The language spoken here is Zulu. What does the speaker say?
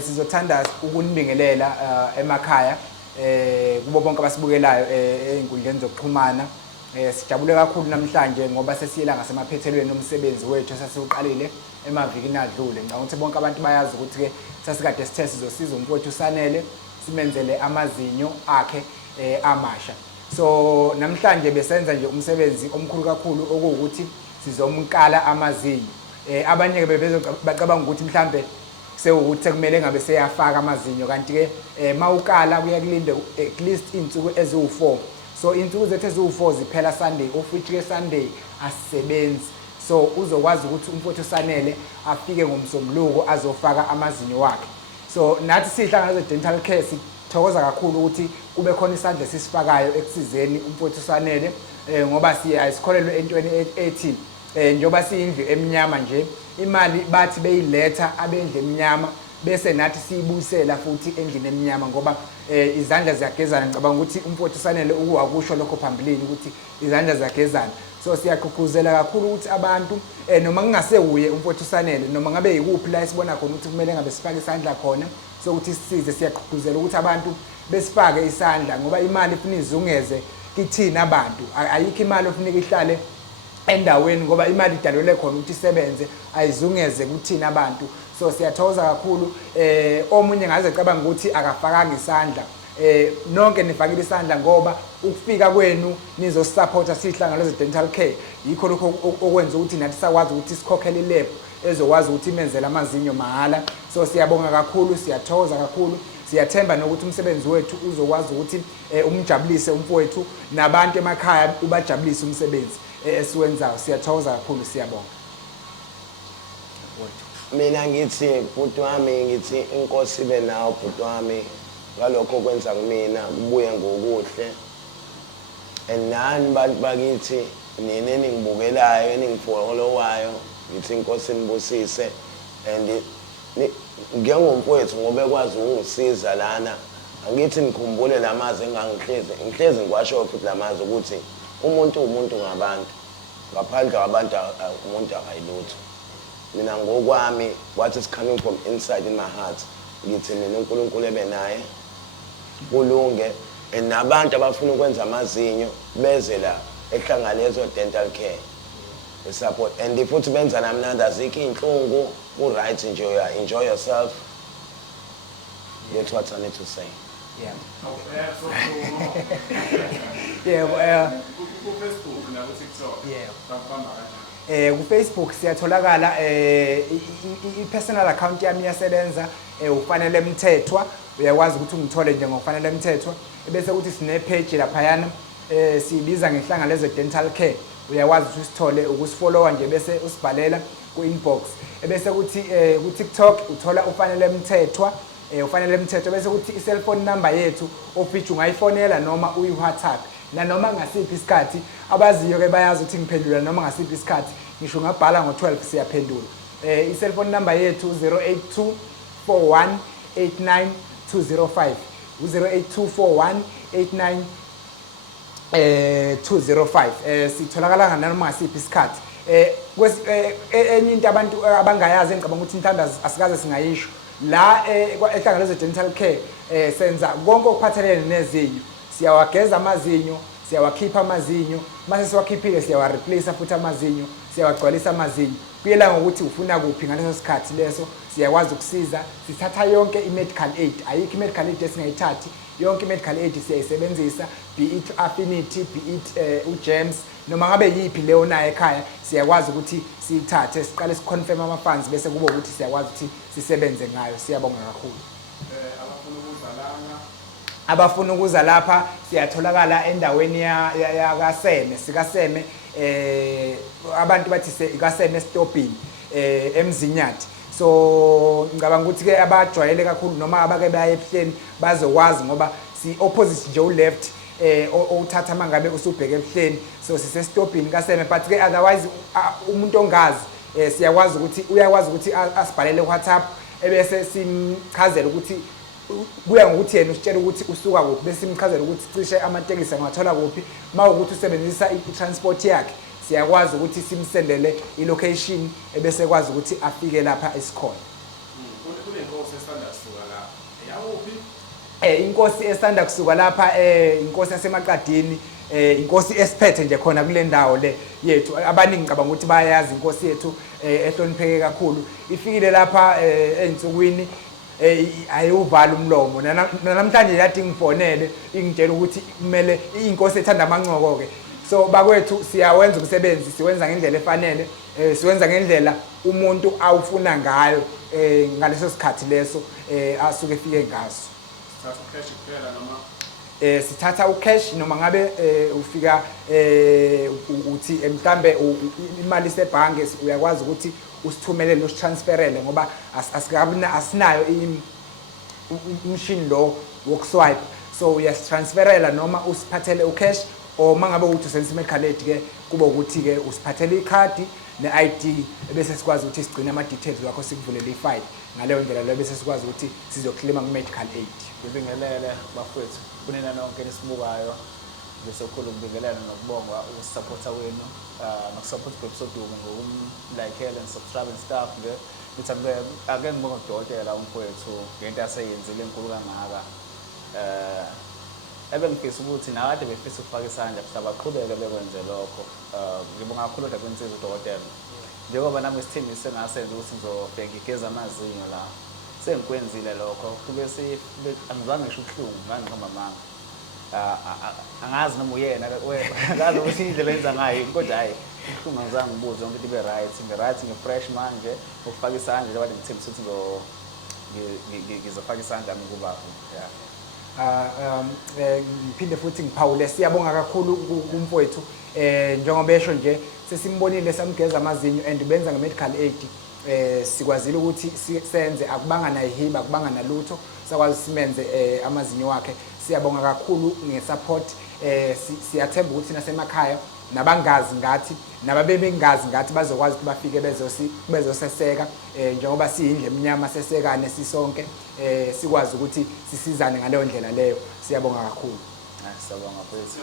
Sizothanda ukunibingelela emakhaya kubo bonke abasibukelayo einkundleni zokuxhumana. Sijabule kakhulu namhlanje ngoba sesiyela ngasemaphethelweni omsebenzi wethu sasiuqalile emavikini adlule. Ngicabanga ukuthi bonke abantu bayazi ukuthi ke sasikade sithe sizosiza umfowethu uSanele simenzele amazinyo akhe amasha. So namhlanje besenza nje umsebenzi omkhulu kakhulu okuwukuthi sizomkala amazinyo. Abanye ke bacabanga ukuthi mhlambe sewukuthi kumele ngabe seyafaka amazinyo kanti ke mawukala kuyakulinda at least insuku eziwu4. So insuku zethu eziwu4 ziphela Sunday, of which ke Sunday asisebenzi. So uzokwazi ukuthi umfowethu uSanele afike ngomsombuluko azofaka amazinyo wakhe. So nathi sihlangana ze-dental care sithokoza kakhulu ukuthi kube khona isandla sisifakayo ekusizeni umfowethu uSanele ngoba asikholelwe entweni ethi njoba siyindlu emnyama nje imali bathi beyiletha abendle emnyama bese nathi siyibuyisela futhi endlini emnyama ngoba izandla ziyagezana. Ngicabanga ukuthi umfowethu uSanele ukuwakusho lokho phambilini ukuthi izandla ziyagezana. So siyaqhuquzela kakhulu ukuthi abantu noma kungasewuye umfowethu uSanele noma ngabe yikuphi la isibona khona ukuthi kumele ngabe sifake isandla khona so ukuthi sisize. Siyaqhuquzela ukuthi abantu besifake isandla ngoba imali ifuna izungeze kithina abantu. Ayikho imali ofuneka ihlale endaweni ngoba imali idalelwe khona ukuthi isebenze ayizungeze kuthina abantu. So siyathokoza kakhulu. Omunye ngaze ecabanga ukuthi akafakanga isandla. Nonke nifakile isandla ngoba ukufika kwenu nizosupporta sihlangana ze-dental care yikho lokho okwenza ukuthi nathi sakwazi ukuthi sikhokhele ilab ezokwazi ukuthi imenzele amazinyo mahala. So siyabonga kakhulu, siyathokoza kakhulu. Siyathemba nokuthi umsebenzi wethu uzokwazi ukuthi umjabulise umfowethu nabantu emakhaya ubajabulise umsebenzi esiwenzayo. Siyathokoza kakhulu, siyabonga. Mina ngithi bhuti wami, ngithi inkosi ibe nawo bhuti wami ngalokho kwenza kumina kubuye ngokuhle. Nani bantu bakithi nini eningibukelayo eningifolowayo ngithi inkosi inibusise and ngiyangomfowethu ngoba ekwazi ukungisiza lana. Angithi nikhumbule lamazi ngihlezi ngiwasho futhi lamazi ukuthi umuntu ngabantu ngaphandle kwabantu umuntu akayilutho. Mina ngokwami what is coming from inside in my heart ngithi mina uNkulunkulu ebe naye kulunge nabantu abafuna ukwenza amazinyo beze la ehlangalezo dental care support and futhi benza namnandi azikho inhlungu ku-right nje enjoy yourself. That's what I need to say. Yeah. Facebook na TikTok. Yeah. Ku-Facebook siyatholakala i-personal account yami iyasebenza ufanele Mthethwa. Uyakwazi ukuthi ungithole nje ngofanele Mthethwa. Bese ukuthi sine page laphayana siyibiza ngehlangano leze-dental care. Uyakwazi ukuthi usithole ukusifollowa nje bese usibhalela ku-inbox. Bese ukuthi ku-TikTok uthola ufanele Mthethwa. Ufanele Mthethwa bese ukuthi i-cellphone number yethu office ungayifonela noma uyi-WhatsApp nanoma ngasiphi isikhathi. Abaziyo ke bayazi ukuthi ngiphendula noma ngasiphi isikhathi ngisho ngabhala ngo12 siyaphendula. I-cellphone number yethu 082 41 89 205 082 41 89 205. Sitholakala noma ngasiphi isikhathi. Enye into abantu abangayazi engicabanga ukuthi mhlawumbe asikaze singayisho la ehlangano ze-dental care senza konke okuphathelene nezinyo. Siyawageza amazinyo, siyawakhipha amazinyo, mase siwakhiphile siyawareplace futhi amazinyo, siyawagcwalisa amazinyo. Kuyela ngokuthi ufuna kuphi ngaleso sikhathi leso siyakwazi ukusiza. Sithatha yonke i-medical aid, ayikho i-medical aid esingayithathi. Yonke i-medical aid siyayisebenzisa, be it Affinity, be it uGEMS noma ngabe yipi leyo nayo ekhaya siyakwazi ukuthi siyithathe siqale siconfirm ama-funds bese kube ukuthi siyakwazi ukuthi sisebenze ngayo. Siyabonga kakhulu. Abafuna ukuza lapha siyatholakala endaweni yakaseme sikaseme abantu bathi ikaseme stopini eMzinyathi. So ngicabanga ukuthi ke abajwayele kakhulu noma abake baye ebuhleni bazokwazi ngoba si opposite nje u-left uthatha mangabe usubheke ebuhleni. So sise stopini kaseme but ke otherwise umuntu ongazi siyakwazi ukuthi uyakwazi ukuthi asibhalele ku-WhatsApp ebese simchazela ukuthi kuya ngokuthi yena usitshela ukuthi usuka kuphi bese simchazela ukuthi cishe amatekisi angathola kuphi. Mawukuthi usebenzisa i-transport yakhe siyakwazi ukuthi simsendele i-location ebese kwazi ukuthi afike lapha esikhona. Kunenkosi esanda kusuka la eyakuphi inkosi esanda kusuka lapha inkosi yasemaqadini inkosi esiphethe nje khona kule ndawo le yethu abaningi ngicabanga ukuthi bayazi inkosi yethu ehlonipheke kakhulu ifikile lapha ensukwini ayuvala umlomo namhlanje yathi ngifonele ingitshela ukuthi kumele inkosi ethanda amancoko ke so bakwethu siyawenza umsebenzi siwenza ngendlela efanele siwenza ngendlela umuntu awufuna ngayo ngaleso sikhathi leso asuke efike ngaso thatha cash kuphela noma sithatha ucash noma ngabe ufika uthi mhlambe imali sebhange uyakwazi ukuthi usithumelele usitransferele ngoba asinayo umshini lo wokuswipe so uyasitransferela noma usiphathele ucash or mangabe uthi usebenzisa imecard ke kuba ukuthi ke usiphathele ikhadi ne-ID bese sikwazi ukuthi sigcine ama details wakho sikuvulele ifile ngaleyo ndlela leyo bese sikwazi ukuthi sizoclaima ku-medical aid. Ngibingelele bafowethu kunina nonke nisibukayo bese kukhulu ukubingelela nokubonga ukusupporta wenu nokusupport episode yonke ngokumlikela and subscribe and stuff nje nithi ake ngibonge udokotela umfowethu ngento aseyenzile enkulu kangaka ebengifisa ukuthi nakade befisa ukufaka isandla sabaqhubeke bekwenze lokho ngibonga kakhulu kodwa kwenziza udokotela njengoba nami isithembiso engasenza ukuthi ngizobheka igeza amazinyo la sengikwenzile lokho kube angizange ngisho ubuhlungu ngangihamba manga angazi noma uyena ngazi ukuthi indlela enza ngayo kodwa hayi ubuhlungu angizange ngibuze yonke into ibe right nge-fresh manje ukufaka isandla njengoba ngithembisa ukuthi ngizofaka isandla ngikubapho ngiphinde futhi ngiphawule siyabonga kakhulu kumfowethu njengoba esho nje sesimbonile samgeza amazinyo and benza nge-medical aid sikwazile ukuthi senze akubanga nayihiba akubanga nalutho sakwazi simenze amazinyo wakhe siyabonga kakhulu ngesupport siyathemba ukuthi nasemakhaya nabangazi ngathi nababengazi ngathi bazokwazi ukuthi bafike bezoseseka njengoba siyindle eminyama sesekane sisonke sikwazi ukuthi sisizane ngaleyo ndlela leyo siyabonga kakhulu siyabonga mfowethu.